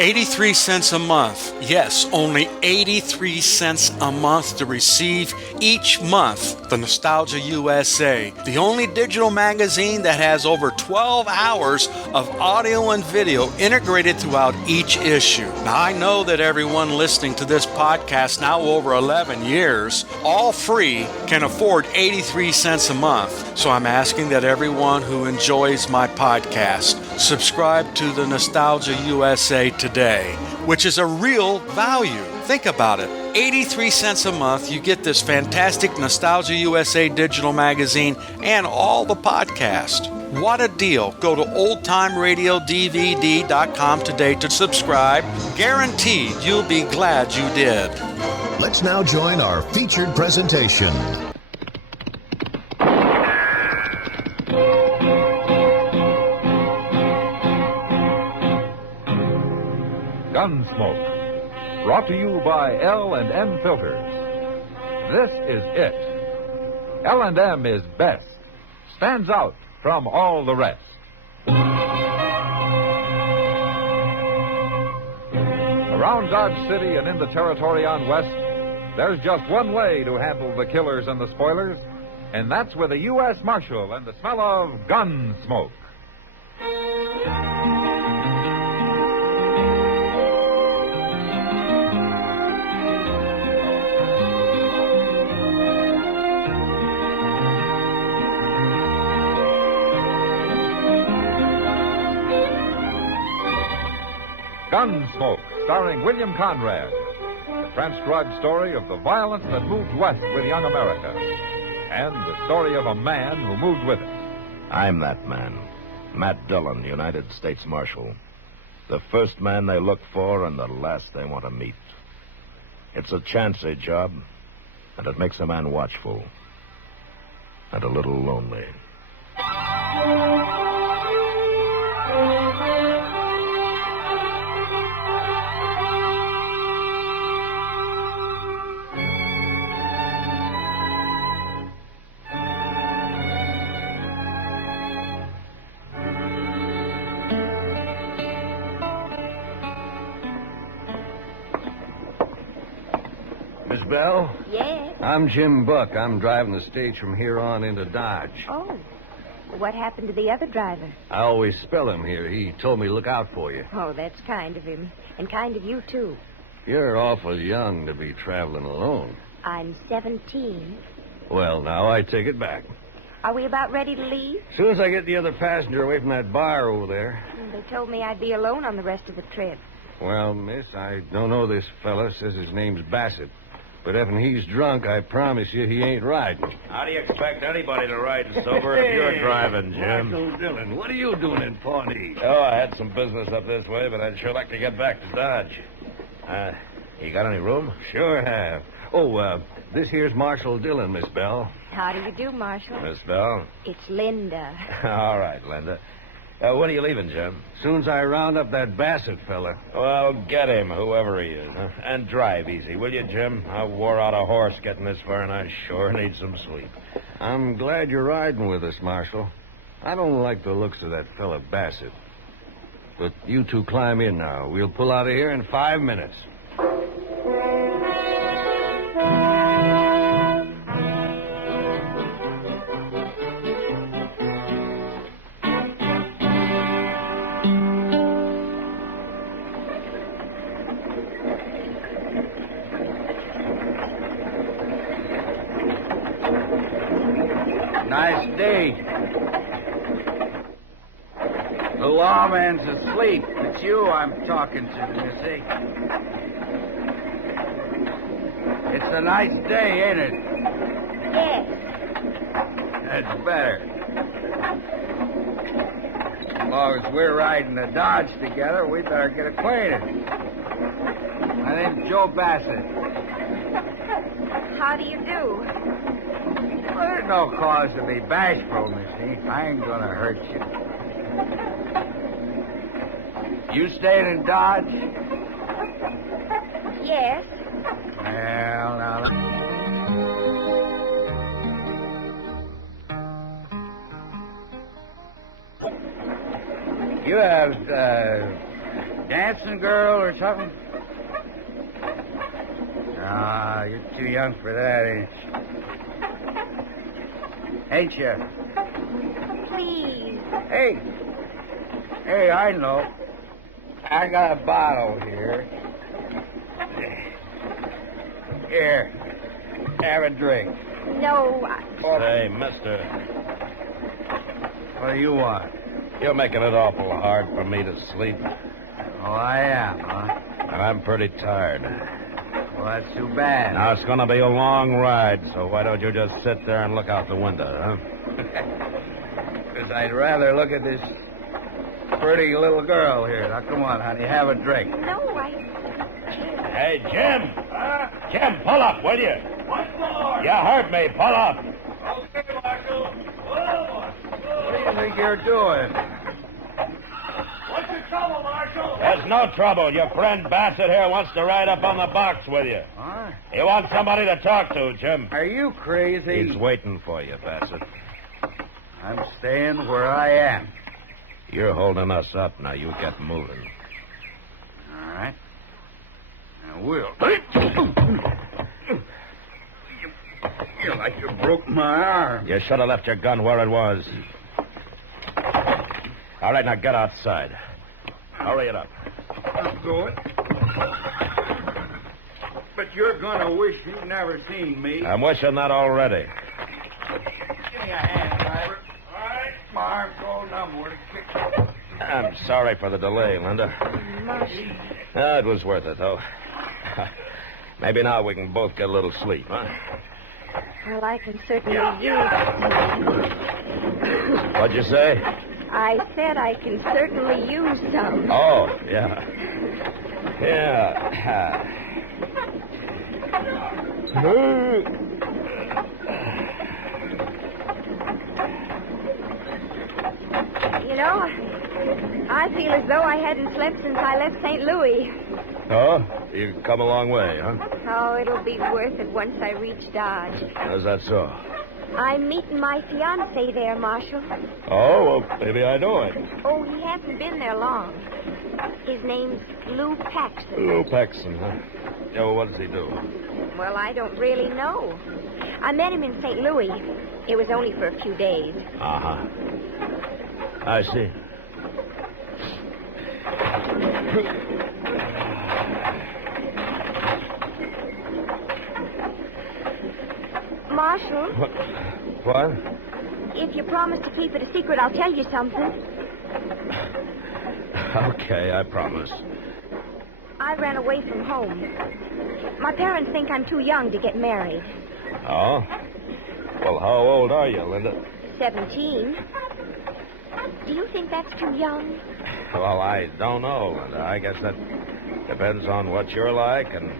83 cents a month. Yes, only 83 cents a month to receive each month the Nostalgia USA, the only digital magazine that has over 12 hours of audio and video integrated throughout each issue. Now, I know that everyone listening to this podcast now over 11 years, all free, can afford 83 cents a month. So I'm asking that everyone who enjoys my podcast subscribe to the Nostalgia USA today, which is a real value. Think about it. 83 cents a month, you get this fantastic Nostalgia USA digital magazine and all the podcast. What a deal. Go to oldtimeradiodvd.com today to subscribe. Guaranteed you'll be glad you did. Let's now join our featured presentation. Gunsmoke, brought to you by L&M Filters. This is it. L&M is best, stands out from all the rest. Around Dodge City and in the territory on West, there's just one way to handle the killers and the spoilers, and that's with a U.S. Marshal and the smell of Gunsmoke. Gunsmoke, starring William Conrad, the transcribed story of the violence that moved west with young America, and the story of a man who moved with it. I'm that man, Matt Dillon, United States Marshal. The first man they look for and the last they want to meet. It's a chancy job, and it makes a man watchful and a little lonely. Miss Bell? Yes. I'm Jim Buck. I'm driving the stage from here on into Dodge. Oh. What happened to the other driver? I always spell him here. He told me to look out for you. Oh, that's kind of him. And kind of you, too. You're awful young to be traveling alone. I'm 17. Well, now I take it back. Are we about ready to leave? As soon as I get the other passenger away from that bar over there. They told me I'd be alone on the rest of the trip. Well, miss, I don't know this fella. Says his name's Bassett. But if he's drunk, I promise you he ain't riding. How do you expect anybody to ride sober if you're driving, Jim? Marshal Dillon, what are you doing in Pawnee? Oh, I had some business up this way, but I'd sure like to get back to Dodge. You got any room? Sure have. Oh, this here's Marshal Dillon, Miss Bell. How do you do, Marshal? Miss Bell? It's Linda. All right, Linda. When are you leaving, Jim? Soon as I round up that Bassett fella. Well, get him, whoever he is. And drive easy, will you, Jim? I wore out a horse getting this far, and I sure need some sleep. I'm glad you're riding with us, Marshal. I don't like the looks of that fella Bassett. But you two climb in now. We'll pull out of here in 5 minutes. Nice day. The lawman's asleep. It's you I'm talking to, Missy. It's a nice day, ain't it? Yes. That's better. As long as we're riding the Dodge together, we better get acquainted. My name's Joe Bassett. How do you do? Well, there's no cause to be bashful, Missy. I ain't gonna hurt you. You staying in Dodge? Yes. Well, now... You have, dancing girl or something? Ah, you're too young for that, ain't you? Please. Hey, I know. I got a bottle here. Here, have a drink. No, Hey, mister, What do you want? you're making it awful hard for me to sleep. Oh, I am, huh? And I'm pretty tired. Well, that's too bad. Now, it's going to be a long ride, so why don't you just sit there and look out the window, huh? Because I'd rather look at this pretty little girl here. Now, come on, honey, have a drink. no, I... Hey, Jim! Jim, pull up, will you? What for? You heard me. Pull up. Okay, Marshal. What do you think you're doing? What's the trouble, Marshal? There's no trouble. Your friend Bassett here wants to ride up on the box with you. Huh? He wants somebody to talk to, Jim. Are you crazy? He's waiting for you, Bassett. I'm staying where I am. You're holding us up. Now you get moving. All right. I will. You like you broke my arm. You should have left your gun where it was. All right, now get outside. Hurry it up. I'm going. But you're going to wish you'd never seen me. I'm wishing that already. Give me a hand, driver. All right. My arm's all numb. Where to kick you? I'm sorry for the delay, Linda. It was worth it, though. Maybe now we can both get a little sleep, huh? Well, I can certainly use... What'd you say? I said I can certainly use some. Oh, yeah. Yeah. You know, I feel as though I hadn't slept since I left St. Louis. Oh, you've come a long way, huh? Oh, it'll be worth it once I reach Dodge. How's that so? I'm meeting my fiancé there, Marshal. Oh, well, maybe I know it. Oh, he hasn't been there long. His name's Lou Paxson. Lou Paxson, huh? Yeah, well, what does he do? Well, I don't really know. I met him in St. Louis. It was only for a few days. Uh-huh. I see. Marshal, What? if you promise to keep it a secret, I'll tell you something. Okay, I promise. I ran away from home. My parents think I'm too young to get married. Oh? Well, how old are you, Linda? 17. Do you think that's too young? Well, I don't know, Linda. I guess that depends on what you're like and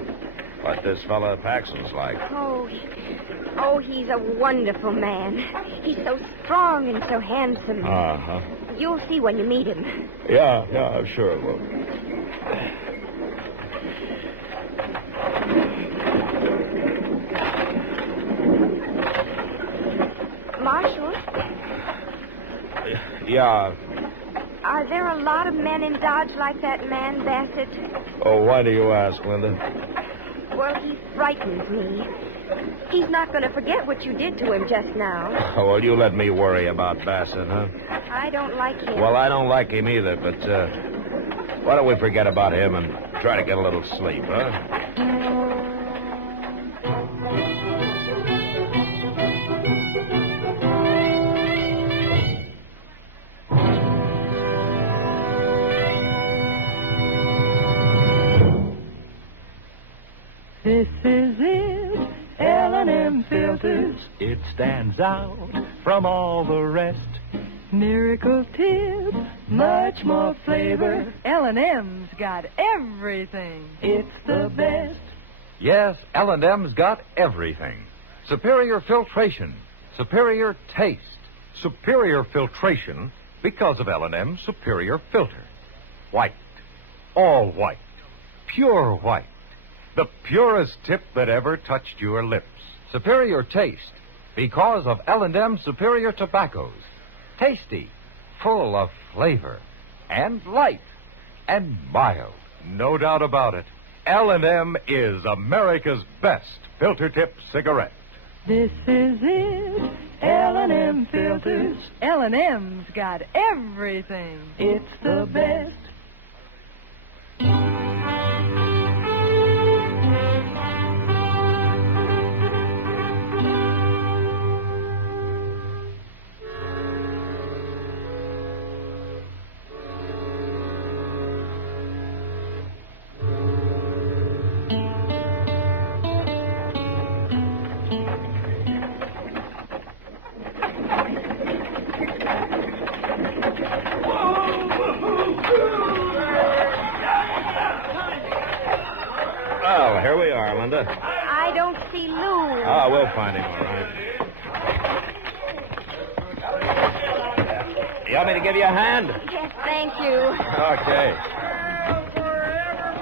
what this fella Paxton's like. Oh, he's a wonderful man. He's so strong and so handsome. Uh-huh. You'll see when you meet him. Yeah, I'm sure it will. Marshal, Yeah. are there a lot of men in Dodge like that man, Bassett? Oh, why do you ask, Linda? Well, he frightens me. He's not going to forget what you did to him just now. Oh, well, you let me worry about Bassett, huh? I don't like him. Well, I don't like him either, but why don't we forget about him and try to get a little sleep, huh? This is it, L&M Filters. It stands out from all the rest. Miracle tip, much more flavor. L&M's got everything. It's the best. Yes, L&M's got everything. Superior filtration, superior taste, superior filtration because of L&M's superior filter. White, all white, pure white. The purest tip that ever touched your lips. Superior taste because of L&M's superior tobaccos. Tasty, full of flavor, and light. and mild. No doubt about it. L&M is America's best filter tip cigarette. This is it. L&M filters. L&M's got everything. It's the best. Well, here we are, Linda. I don't see Lou. Oh, we'll find him, all right. You want me to give you a hand? Yes, thank you. Okay.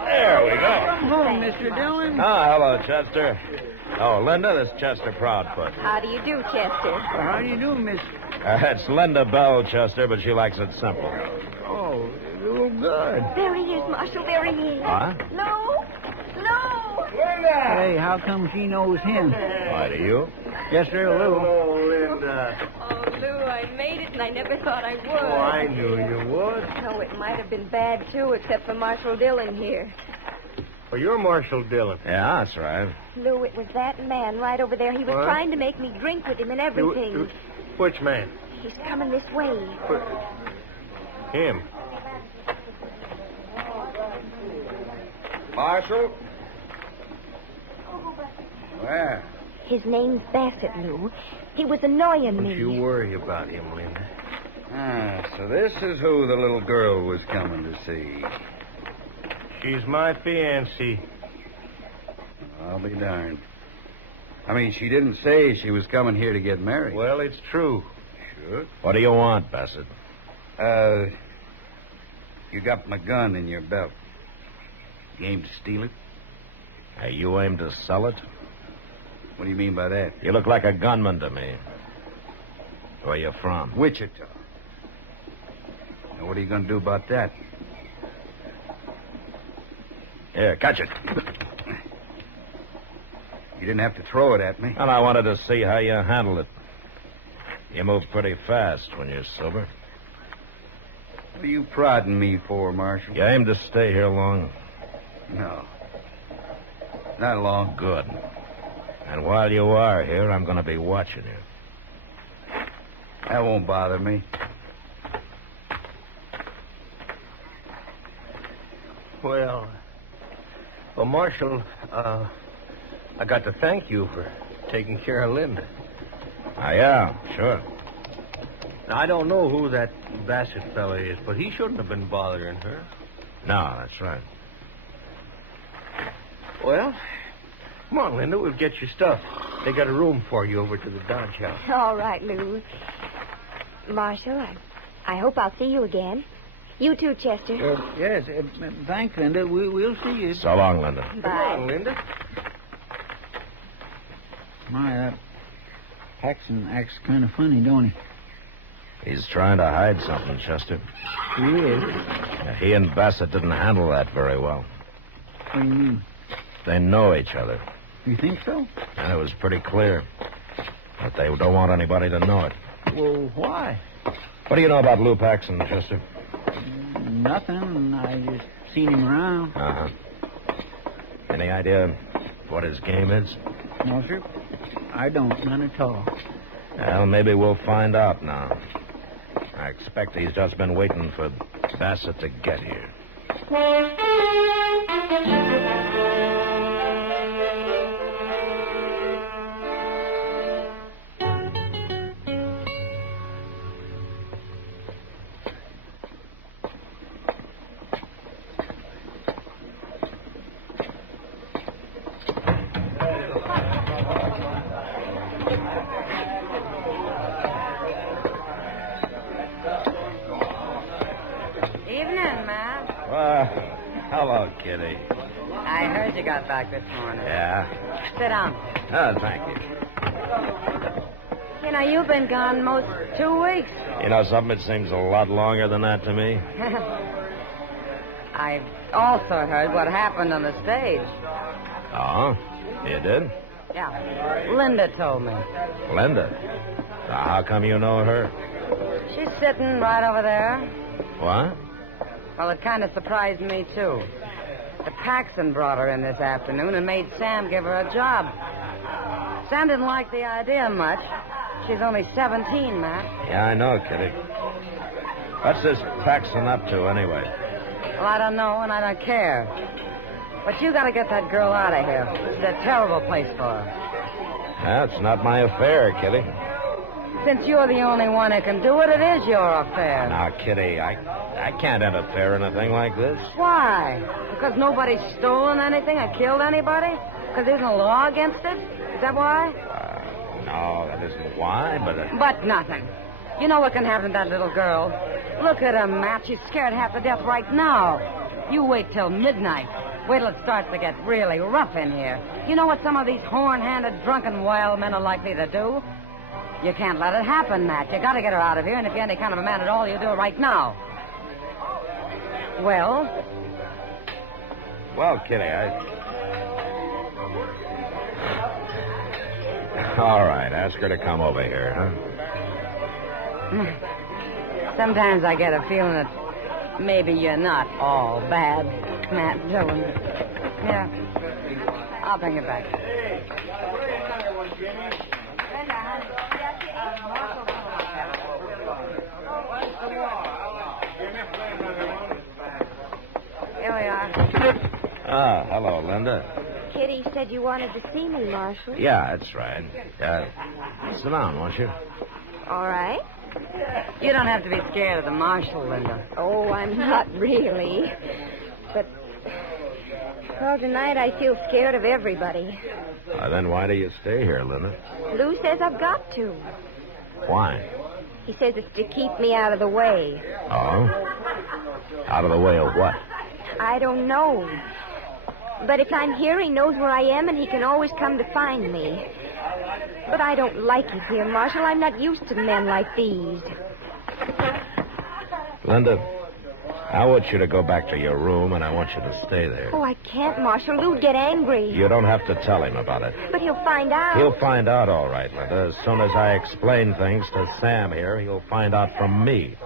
There we go. Hello, Mr. Dillon. Oh, hello, Chester. Oh, Linda, this is Chester Proudfoot. How do you do, Chester? How do you do, Miss? It's Linda Bell, Chester, but she likes it simple. Oh, you good. There he is, Marshal. There he is. Huh? Lou! Lou! Hey, how come she knows him? Why, do you? Yes, sir, Lou. Oh, Lou, I made it, and I never thought I would. knew you would. No, it might have been bad, too, except for Marshal Dillon here. Well, you're Marshal Dillon. Yeah, that's right. Lou, it was that man right over there. He was What? trying to make me drink with him and everything. Which man? He's coming this way. Him. Marshal? Where? His name's Bassett, Lou. He was annoying me. Don't you worry about him, Linda. Ah, so this is who the little girl was coming to see. She's my fiancée. I'll be darned. I mean, she didn't say she was coming here to get married. Well, it's true. Sure. What do you want, Bassett? You got my gun in your belt. You aim to steal it? Hey, you aim to sell it? What do you mean by that? You look like a gunman to me. Where you from? Wichita. Now, what are you going to do about that? Here, catch it. You didn't have to throw it at me. And I wanted to see how you handle it. You move pretty fast when you're sober. What are you prodding me for, Marshal? You aim to stay here long? No. Not long. Good. And while you are here, I'm going to be watching you. That won't bother me. Well, Marshal, I got to thank you for taking care of Linda. Yeah, sure. Now, I don't know who that Bassett fella is, but he shouldn't have been bothering her. No, that's right. Well, come on, Linda, we'll get your stuff. They got a room for you over to the Dodge House. All right, Lou. Marshal, I hope I'll see you again. You too, Chester. Yes, thanks, Linda. We'll see you. So long, Linda. Bye. Come on, Linda. My, that Paxton acts kind of funny, don't He's trying to hide something, Chester. he? He is. He and Bassett didn't handle that very well. What do you mean? They know each other. You think so? And it was pretty clear. But they don't want anybody to know it. Well, why? What do you know about Lou Paxton, Chester? Nothing. I just seen him around. Uh-huh. Any idea what his game is? No, sir. I don't. None at all. Well, maybe we'll find out now. I expect he's just been waiting for Bassett to get here. Evening, Ma. Well, hello, Kitty. I heard you got back this morning. Yeah? Sit down. Oh, thank you. You know, you've been gone most 2 weeks. You know something? It seems a lot longer than that to me. I also heard what happened on the stage. Oh? You did? Yeah. Linda told me. Linda? How come you know her? She's sitting right over there. What? Well, it kind of surprised me, too. The Paxton brought her in this afternoon and made Sam give her a job. Sam didn't like the idea much. She's only 17, Matt. Yeah, I know, Kitty. What's this Paxton up to, anyway? Well, I don't know, and I don't care. But you got to get that girl out of here. It's a terrible place for her. That's not my affair, Kitty. Since you're the only one who can do it, it is your affair. Now, Kitty, I can't interfere in a thing like this. Why? Because nobody's stolen anything or killed anybody? Because there isn't a law against it? Is that why? No, that isn't why, but... But nothing. You know what can happen to that little girl? Look at her, Matt. She's scared half to death right now. You wait till midnight. Wait till it starts to get really rough in here. You know what some of these horn-handed, drunken wild men are likely to do? You can't let it happen, Matt. You got to get her out of here, and if you're any kind of a man at all, you do it right now. Well? Well, Kitty, All right, ask her to come over here, huh? Sometimes I get a feeling that maybe you're not all bad, Matt Dillon. Yeah. I'll bring it back. Here we are. Ah, hello, Linda. Kitty said you wanted to see me, Marshal. Yeah, that's right. Sit down, won't you? All right. You don't have to be scared of the marshal, Linda. Oh, I'm not really. But, well, tonight I feel scared of everybody. Then why do you stay here, Linda? Lou says I've got to. Why? He says it's to keep me out of the way. Oh? Out of the way of what? I don't know. But if I'm here, he knows where I am, and he can always come to find me. But I don't like it here, Marshal. I'm not used to men like these. Linda, I want you to go back to your room, and I want you to stay there. Oh, I can't, Marshal. Lou'd get angry. You don't have to tell him about it. But he'll find out. He'll find out all right, Linda. As soon as I explain things to Sam here, he'll find out from me.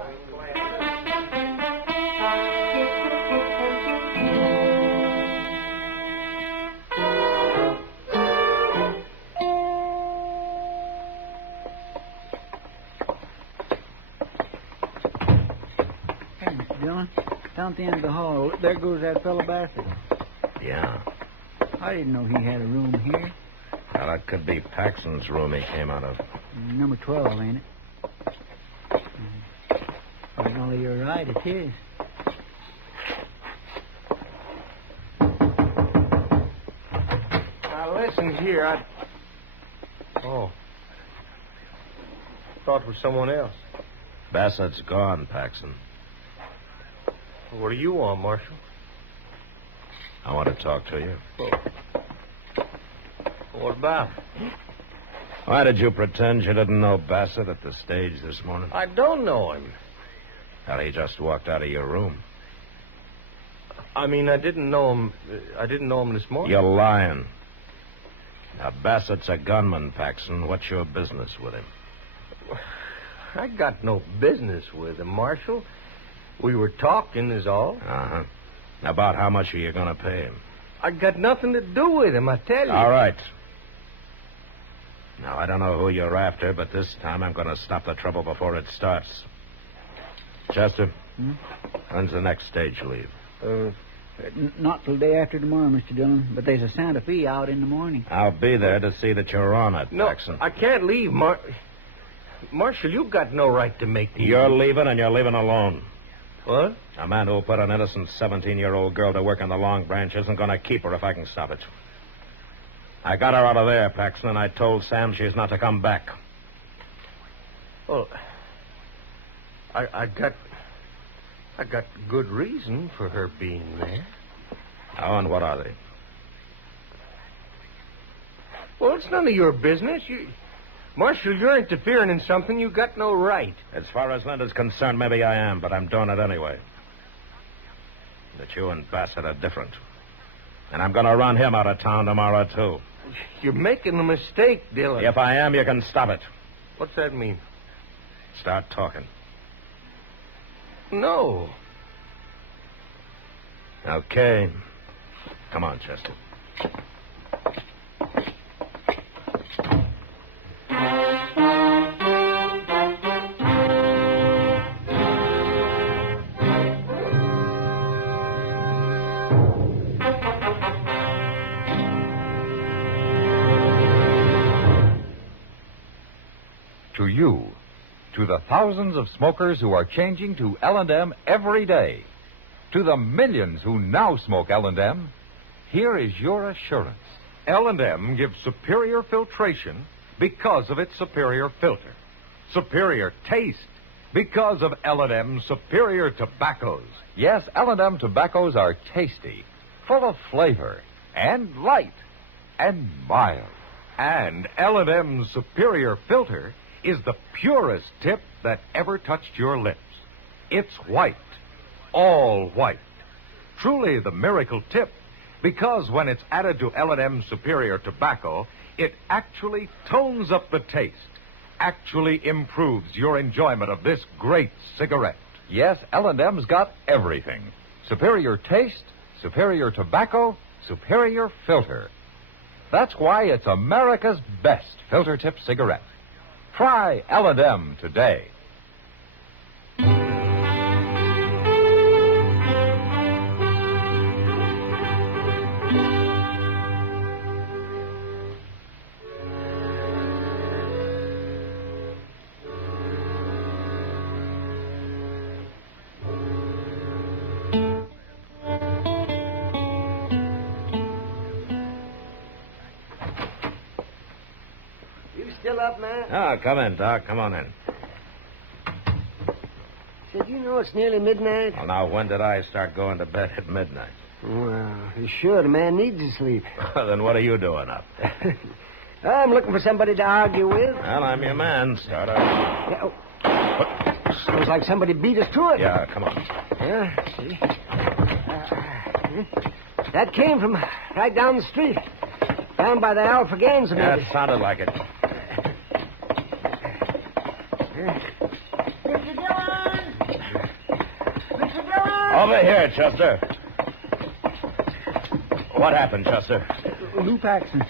Dillon, down at the end of the hall, there goes that fellow Bassett. Yeah. I didn't know he had a room here. Well, that could be Paxton's room he came out of. Number 12, ain't it? Well, you're right, it is. Now, listen here, Oh. Thought it was someone else. Bassett's gone, Paxton. What do you want, Marshal? I want to talk to you. What about? Why did you pretend you didn't know Bassett at the stage this morning? I don't know him. Well, he just walked out of your room. I mean, I didn't know him. I didn't know him this morning. You're lying. Now, Bassett's a gunman, Paxton. What's your business with him? I got no business with him, Marshal. We were talking, is all. Uh-huh. About how much are you going to pay him? I got nothing to do with him, I tell you. All right. Now, I don't know who you're after, but this time I'm going to stop the trouble before it starts. Chester, when's the next stage leave? Not till day after tomorrow, Mr. Dillon. But there's a Santa Fe out in the morning. I'll be there to see that you're on it, No, Paxton. I can't leave, Marshal, you've got no right to make these... You're leaving, and you're leaving alone. What? A man who'll put an innocent 17-year-old girl to work in the Long Branch isn't going to keep her if I can stop it. I got her out of there, Paxton, and I told Sam she's not to come back. Well, I got good reason for her being there. Oh, and what are they? Well, it's none of your business. Marshal, you're interfering in something you got no right. As far as Linda's concerned, maybe I am, but I'm doing it anyway. that you and Bassett are different. And I'm going to run him out of town tomorrow, too. You're making a mistake, Dillon. If I am, you can stop it. What's that mean? Start talking. No. Okay. Come on, Chester. To you, to the thousands of smokers who are changing to L&M every day, to the millions who now smoke L&M, here is your assurance. L&M gives superior filtration because of its superior filter. Superior taste because of L&M superior tobaccos. Yes, L&M tobaccos are tasty, full of flavor, and light, and mild. And L&M's superior filter is the purest tip that ever touched your lips. It's white, all white. Truly the miracle tip, because when it's added to L&M superior tobacco, it actually tones up the taste, actually improves your enjoyment of this great cigarette. Yes, L&M's got everything. Superior taste, superior tobacco, superior filter. That's why it's America's best filter tip cigarette. Try L&M today. Still up, man? Ah, come in, Doc. Come on in. Said, you know it's nearly midnight? Well, now, when did I start going to bed at midnight? Well, you should. A man needs to sleep. Then what are you doing up? I'm looking for somebody to argue with. Well, I'm your man. Start up. Yeah, sounds like somebody beat us to it. Yeah, come on. Yeah, see? That came from right down the street. Down by the Alfraganza. Yeah, it sounded like it. Mr. Dillon! Mr. Dillon! Over here, Chester. What happened, Chester? Lou Paxton.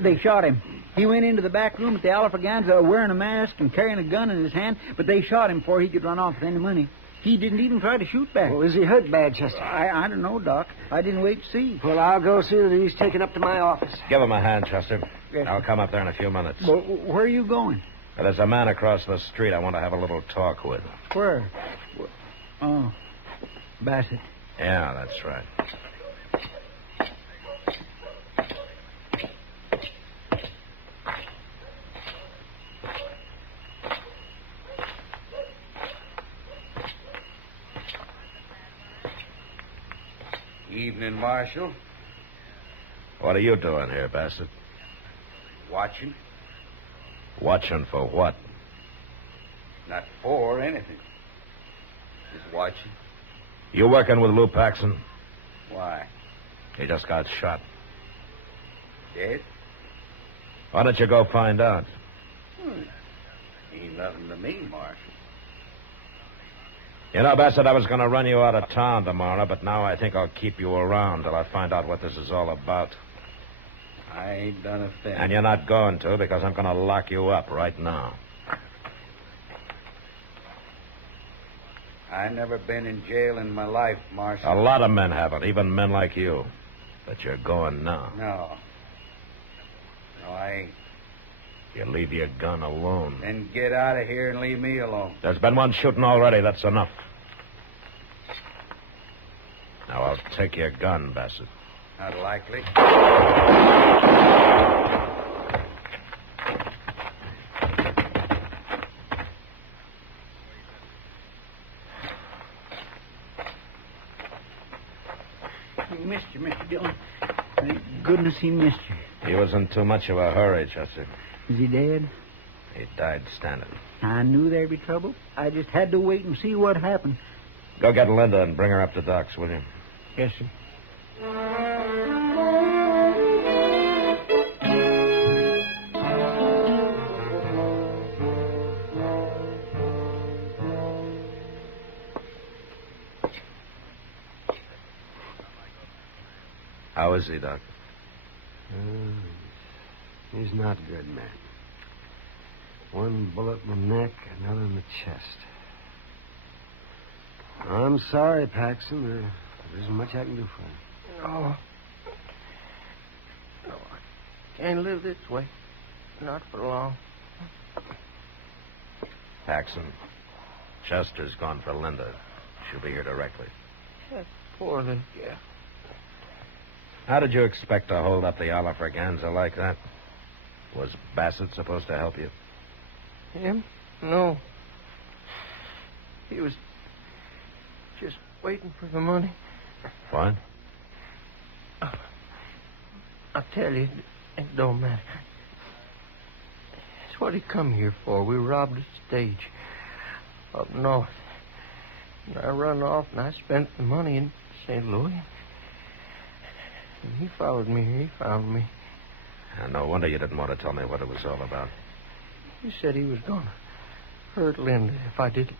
They shot him. He went into the back room at the Alfraganza wearing a mask and carrying a gun in his hand, but they shot him before he could run off with any money. He didn't even try to shoot back. Well, is he hurt bad, Chester? I don't know, Doc. I didn't wait to see. Well, I'll go see that he's taken up to my office. Give him a hand, Chester. Yes. I'll come up there in a few minutes. Well, where are you going? There's a man across the street I want to have a little talk with. Where? Oh, Bassett. Yeah, that's right. Evening, Marshal. What are you doing here, Bassett? Watching. Watching for what? Not for anything. Just watching. You working with Lou Paxton? Why? He just got shot. Dead? Why don't you go find out? Ain't nothing to me, Marshal. You know, Bassett, I was going to run you out of town tomorrow, but now I think I'll keep you around till I find out what this is all about. I ain't done a thing. And you're not going to, because I'm going to lock you up right now. I never been in jail in my life, Marshal. A lot of men haven't, even men like you. But you're going now. No. No, I ain't. You leave your gun alone. Then get out of here and leave me alone. There's been one shooting already. That's enough. Now, I'll take your gun, Bassett. Not likely. He missed you, Mr. Dillon. Thank goodness he missed you. He was in too much of a hurry, Chester. Is he dead? He died standing. I knew there'd be trouble. I just had to wait and see what happened. Go get Linda and bring her up to Doc's, will you? Yes, sir. How is he, Doc? He's not good, man. One bullet in the neck, another in the chest. I'm sorry, Paxton. There isn't much I can do for you. No, I can't live this way. Not for long. Paxton, Chester's gone for Linda. She'll be here directly. That poor little girl. How did you expect to hold up the Alafraganza like that? Was Bassett supposed to help you? Him? No. He was just waiting for the money. What? I tell you, it don't matter. It's what he come here for. We robbed a stage up north. And I run off and I spent the money in St. Louis. And he followed me here. He found me. No wonder you didn't want to tell me what it was all about. He said he was going to hurt Linda if I didn't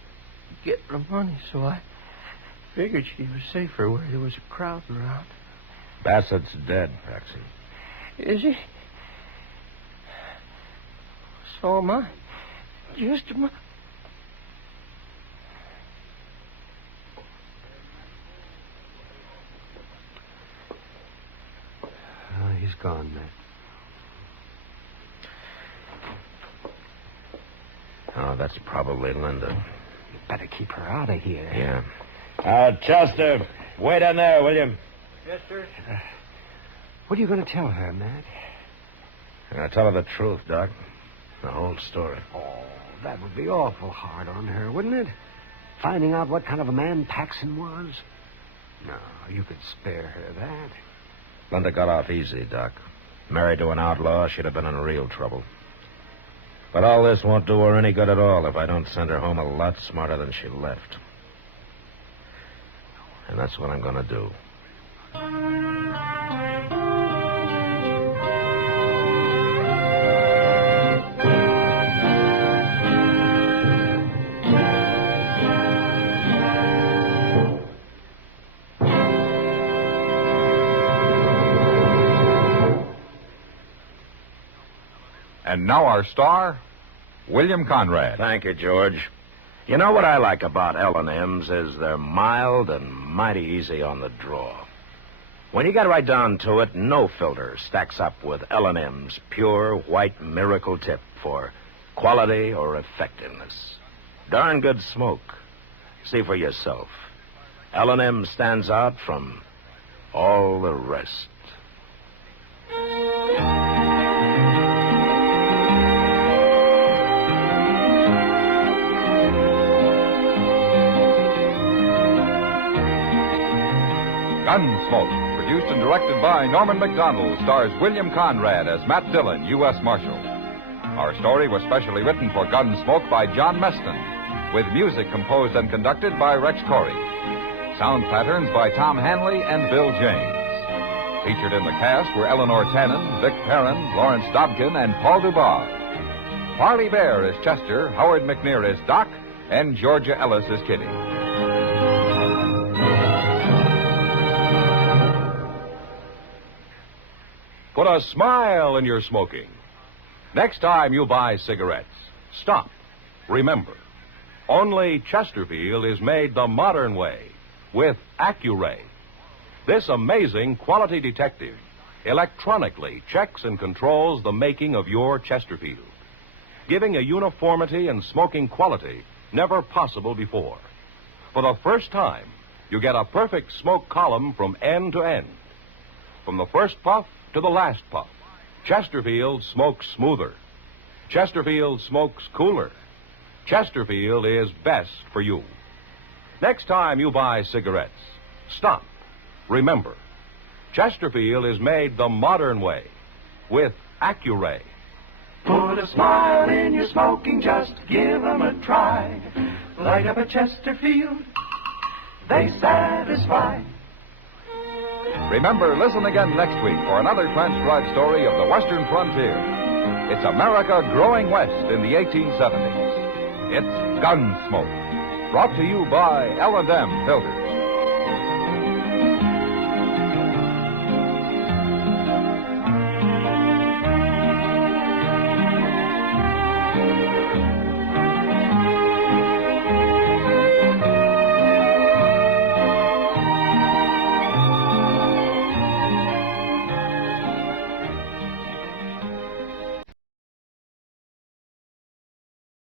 get the money, so I figured she was safer where there was a crowd around. Bassett's dead, Paxton. Is he? So am I. Just a moment. He's gone, Matt. Oh, that's probably Linda. Better keep her out of here. Yeah. Chester, wait in there, will you? Yes, sir. What are you going to tell her, Matt? I'll tell her the truth, Doc. The whole story. Oh, that would be awful hard on her, wouldn't it? Finding out what kind of a man Paxton was? No, you could spare her that. Linda got off easy, Doc. Married to an outlaw, she'd have been in real trouble. But all this won't do her any good at all if I don't send her home a lot smarter than she left. And that's what I'm going to do. And now our star, William Conrad. Thank you, George. You know what I like about L&M's is they're mild and mighty easy on the draw. When you get right down to it, no filter stacks up with L&M's pure white miracle tip for quality or effectiveness. Darn good smoke. See for yourself. L&M stands out from all the rest. Gunsmoke, produced and directed by Norman Macdonald, stars William Conrad as Matt Dillon, U.S. Marshal. Our story was specially written for Gunsmoke by John Meston, with music composed and conducted by Rex Corey. Sound patterns by Tom Hanley and Bill James. Featured in the cast were Eleanor Tannen, Vic Perrin, Lawrence Dobkin, and Paul Dubois. Parley Bear is Chester, Howard McNear is Doc, and Georgia Ellis is Kitty. Put a smile in your smoking. Next time you buy cigarettes, stop. Remember, only Chesterfield is made the modern way with Accuray. This amazing quality detective electronically checks and controls the making of your Chesterfield, giving a uniformity and smoking quality never possible before. For the first time, you get a perfect smoke column from end to end. From the first puff to the last puff, Chesterfield smokes smoother. Chesterfield smokes cooler. Chesterfield is best for you. Next time you buy cigarettes, stop. Remember, Chesterfield is made the modern way with Accuray. Put a smile in your smoking, just give 'em a try. Light up a Chesterfield, they satisfy. Remember, listen again next week for another transcribed story of the Western frontier. It's America growing west in the 1870s. It's Gunsmoke, brought to you by L&M Filters.